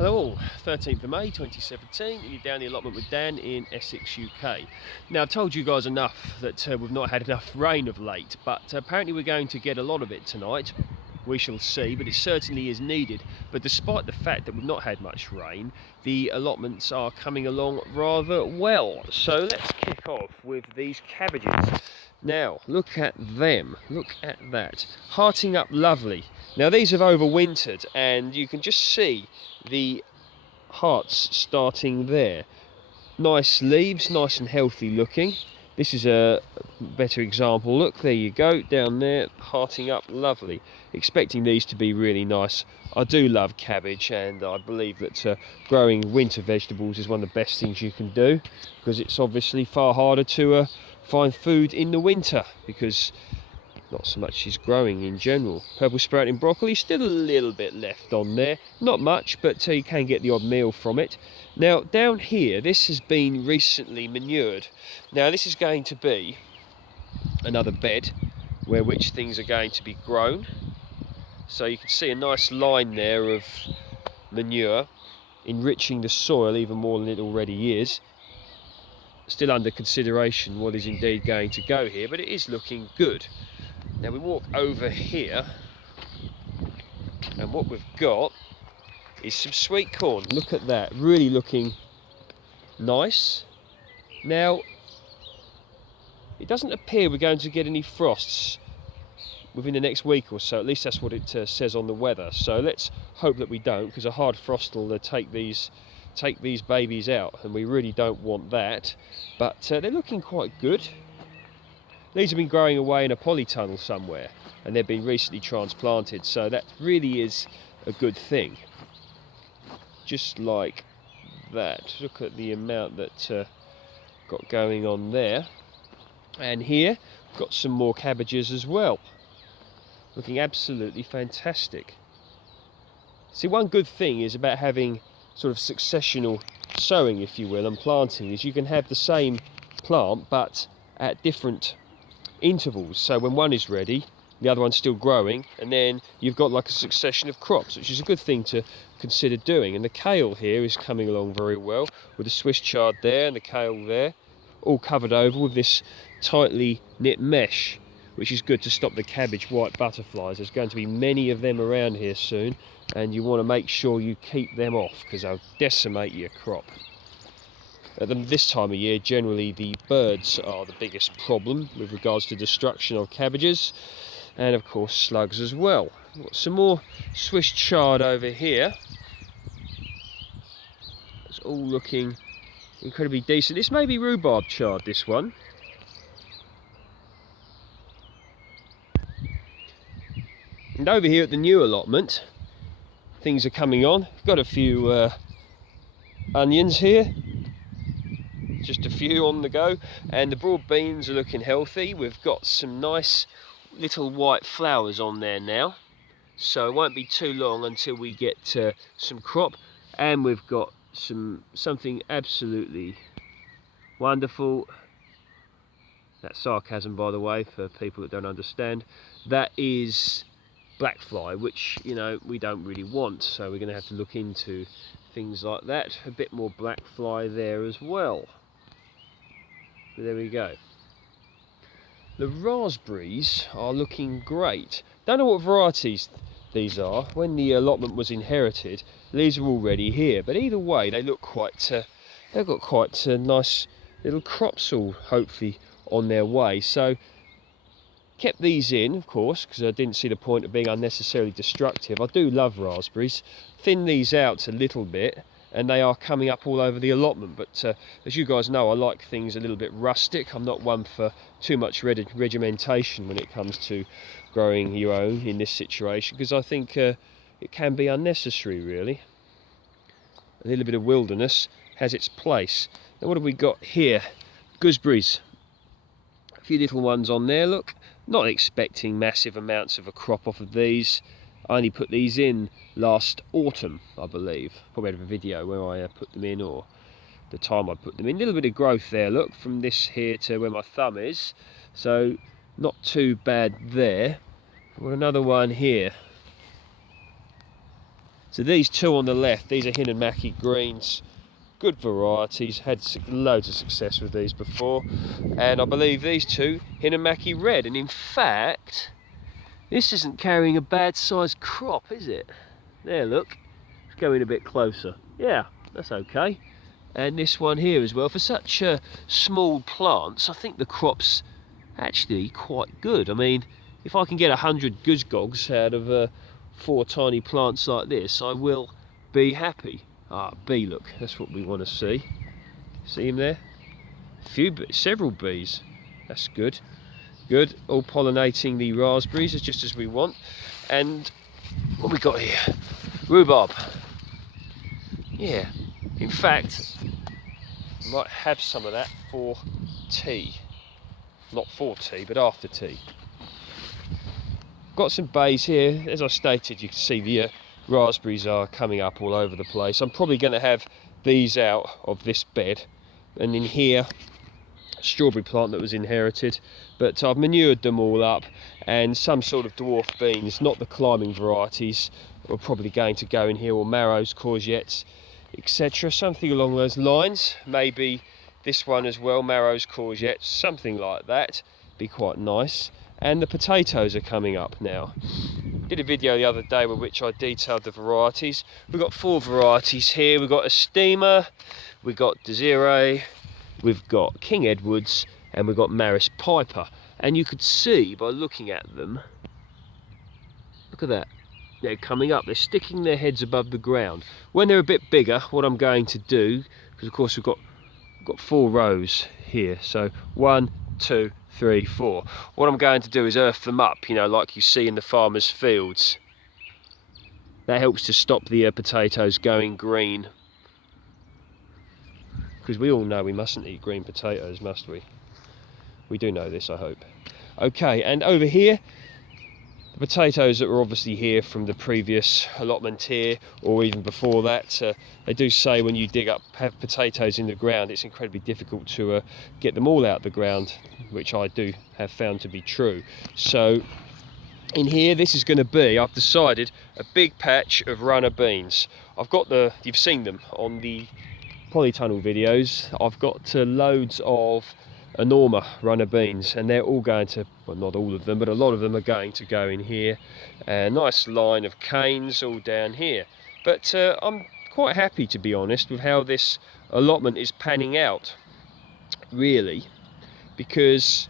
Hello all, 13th of May 2017, and you're down the allotment with Dan in Essex, UK. Now, I've told you guys enough that we've not had enough rain of late, but apparently we're going to get a lot of it tonight. We shall see, but it certainly is needed. But despite the fact that we've not had much rain, the allotments are coming along rather well. So let's kick off with these cabbages. Now, look at them, look at that, hearting up lovely. Now these have overwintered and you can just see the hearts starting there. Nice leaves, nice and healthy looking. This is a better example. Look, there you go, down there, hearting up lovely. Expecting these to be really nice. I do love cabbage, and I believe that growing winter vegetables is one of the best things you can do, because it's obviously far harder to find food in the winter, because not so much is growing in general. Purple sprouting broccoli, still a little bit left on there. Not much, but you can get the odd meal from it. Now, down here, this has been recently manured. Now, this is going to be another bed where which things are going to be grown. So you can see a nice line there of manure, enriching the soil even more than it already is. Still under consideration what is indeed going to go here, but it is looking good. Now we walk over here, and what we've got is some sweet corn. Look at that, really looking nice. Now, it doesn't appear we're going to get any frosts within the next week or so. At least that's what it says on the weather. So let's hope that we don't, because a hard frost will take these babies out, and we really don't want that. But they're looking quite good. These have been growing away in a polytunnel somewhere, and they've been recently transplanted, so that really is a good thing. Just like that. Look at the amount that got going on there. And here, got some more cabbages as well. Looking absolutely fantastic. See, one good thing is about having sort of successional sowing, if you will, and planting, is you can have the same plant but at different intervals. So when one is ready, the other one's still growing, and then you've got like a succession of crops, which is a good thing to consider doing. And the kale here is coming along very well, with the Swiss chard there and the kale there, all covered over with this tightly knit mesh, which is good to stop the cabbage white butterflies. There's going to be many of them around here soon, and you want to make sure you keep them off, because they'll decimate your crop. At this time of year, generally the birds are the biggest problem with regards to destruction of cabbages, and of course slugs as well. We've got some more Swiss chard over here. It's all looking incredibly decent. This may be rhubarb chard, this one. And over here at the new allotment, things are coming on. Got a few onions here. Just a few on the go, and the broad beans are looking healthy. We've got some nice little white flowers on there now, so it won't be too long until we get some crop. And we've got something absolutely wonderful. That's sarcasm, by the way, for people that don't understand. That is Blackfly, which, you know, we don't really want, so we're going to have to look into things like that. A bit more Blackfly there as well. There we go. The raspberries are looking great. Don't know what varieties these are. When the allotment was inherited, these are already here. But either way, they look quite. They've got quite nice little crops all hopefully on their way. So kept these in, of course, because I didn't see the point of being unnecessarily destructive. I do love raspberries. Thin these out a little bit, and they are coming up all over the allotment. But as you guys know, I like things a little bit rustic. I'm not one for too much regimentation when it comes to growing your own in this situation, because I think it can be unnecessary, really. A little bit of wilderness has its place. Now, what have we got here? Gooseberries. A few little ones on there, look. Not expecting massive amounts of a crop off of these. I only put these in last autumn, I believe. Probably had a video where I put them in, or the time I put them in. A little bit of growth there, look, from this here to where my thumb is. So not too bad there. Got another one here. So these two on the left, these are Hinnonmaki Greens. Good varieties, had loads of success with these before. And I believe these two, Hinnonmaki Red. And in fact, this isn't carrying a bad sized crop, is it? There, look. Let's go in a bit closer. Yeah, that's okay. And this one here as well. For such small plants, I think the crop's actually quite good. I mean, if I can get 100 goosegogs out of 4 tiny plants like this, I will be happy. Ah, bee, look, that's what we want to see. See him there? Several bees. That's good. Good, all pollinating the raspberries, it's just as we want. And what we got here? Rhubarb. Yeah, in fact, I might have some of that for tea. Not for tea, but after tea. Got some bays here. As I stated, you can see the raspberries are coming up all over the place. I'm probably going to have these out of this bed. And in here, a strawberry plant that was inherited. But I've manured them all up. And some sort of dwarf beans, not the climbing varieties, are probably going to go in here. Or marrows, courgettes, etc. Something along those lines. Maybe this one as well, marrows, courgettes, something like that. Be quite nice. And the potatoes are coming up now. Did a video the other day with which I detailed the varieties. We've got 4 varieties here. We've got Estima, we've got Desiree, we've got King Edwards, and we've got Maris Piper. And you could see by looking at them, look at that, they're coming up, they're sticking their heads above the ground. When they're a bit bigger, what I'm going to do, because of course we've got 4 rows here, so 1, 2, 3, 4. What I'm going to do is earth them up, you know, like you see in the farmers' fields. That helps to stop the potatoes going green. Because we all know we mustn't eat green potatoes, must we? We do know this, I hope. Okay, and over here, the potatoes that were obviously here from the previous allotment here, or even before that, they do say when you have potatoes in the ground, it's incredibly difficult to get them all out the ground, which I do have found to be true. So in here, this is going to be, I've decided, a big patch of runner beans. I've got you've seen them on the polytunnel videos. I've got loads of enormous runner beans, and they're all going to, well, not all of them, but a lot of them are going to go in here. A nice line of canes all down here. But I'm quite happy, to be honest, with how this allotment is panning out, really, because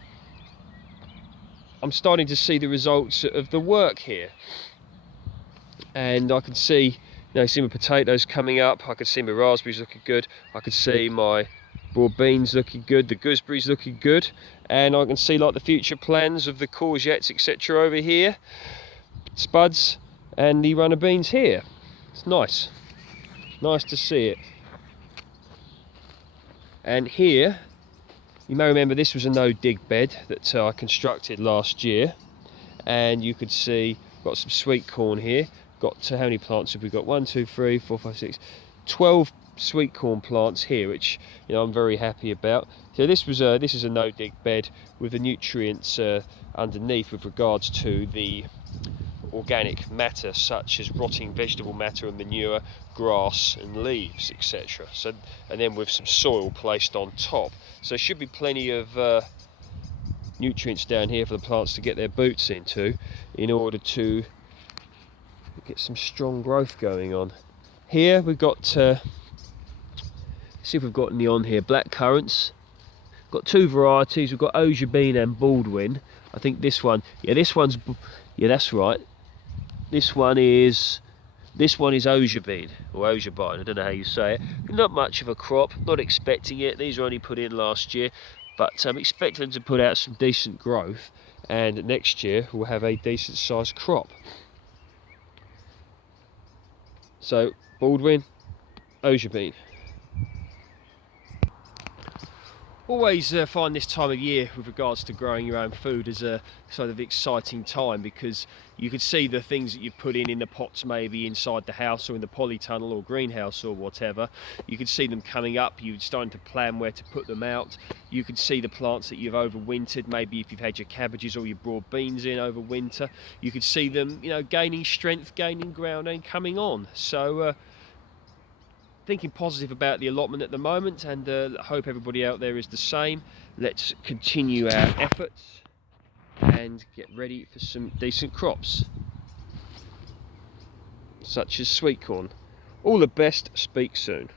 I'm starting to see the results of the work here. And I can see, you know, see my potatoes coming up, I can see my raspberries looking good, I can see my broad beans looking good, the gooseberries looking good, and I can see like the future plans of the courgettes, etc. over here, spuds, and the runner beans here. It's nice to see it. And here, you may remember this was a no-dig bed that I constructed last year, and you could see got some sweet corn here. Got how many plants have we got? 1, 2, 3, 4, 5, 6, 12 sweet corn plants here, which, you know, I'm very happy about. So this is a no-dig bed with the nutrients underneath with regards to the organic matter, such as rotting vegetable matter and manure, grass and leaves, etc. So, and then with some soil placed on top. So there should be plenty of nutrients down here for the plants to get their boots into, in order to get some strong growth going on. Here we've got, see if we've got any on here, black currants. Got 2 varieties, we've got Aubergine and Baldwin. I think this one, yeah, that's right. This one is Aubergine, or Aubergine, I don't know how you say it. Not much of a crop, not expecting it. These were only put in last year, but I'm expecting them to put out some decent growth, and next year we'll have a decent sized crop. So, Baldwin, Aubergine. Always find this time of year with regards to growing your own food as a sort of exciting time, because you can see the things that you've put in the pots, maybe inside the house or in the polytunnel or greenhouse or whatever. You can see them coming up. You're starting to plan where to put them out. You can see the plants that you've overwintered, maybe if you've had your cabbages or your broad beans in over winter. You can see them, you know, gaining strength, gaining ground and coming on. So thinking positive about the allotment at the moment, and I hope everybody out there is the same. Let's continue our efforts and get ready for some decent crops, such as sweetcorn. All the best, speak soon.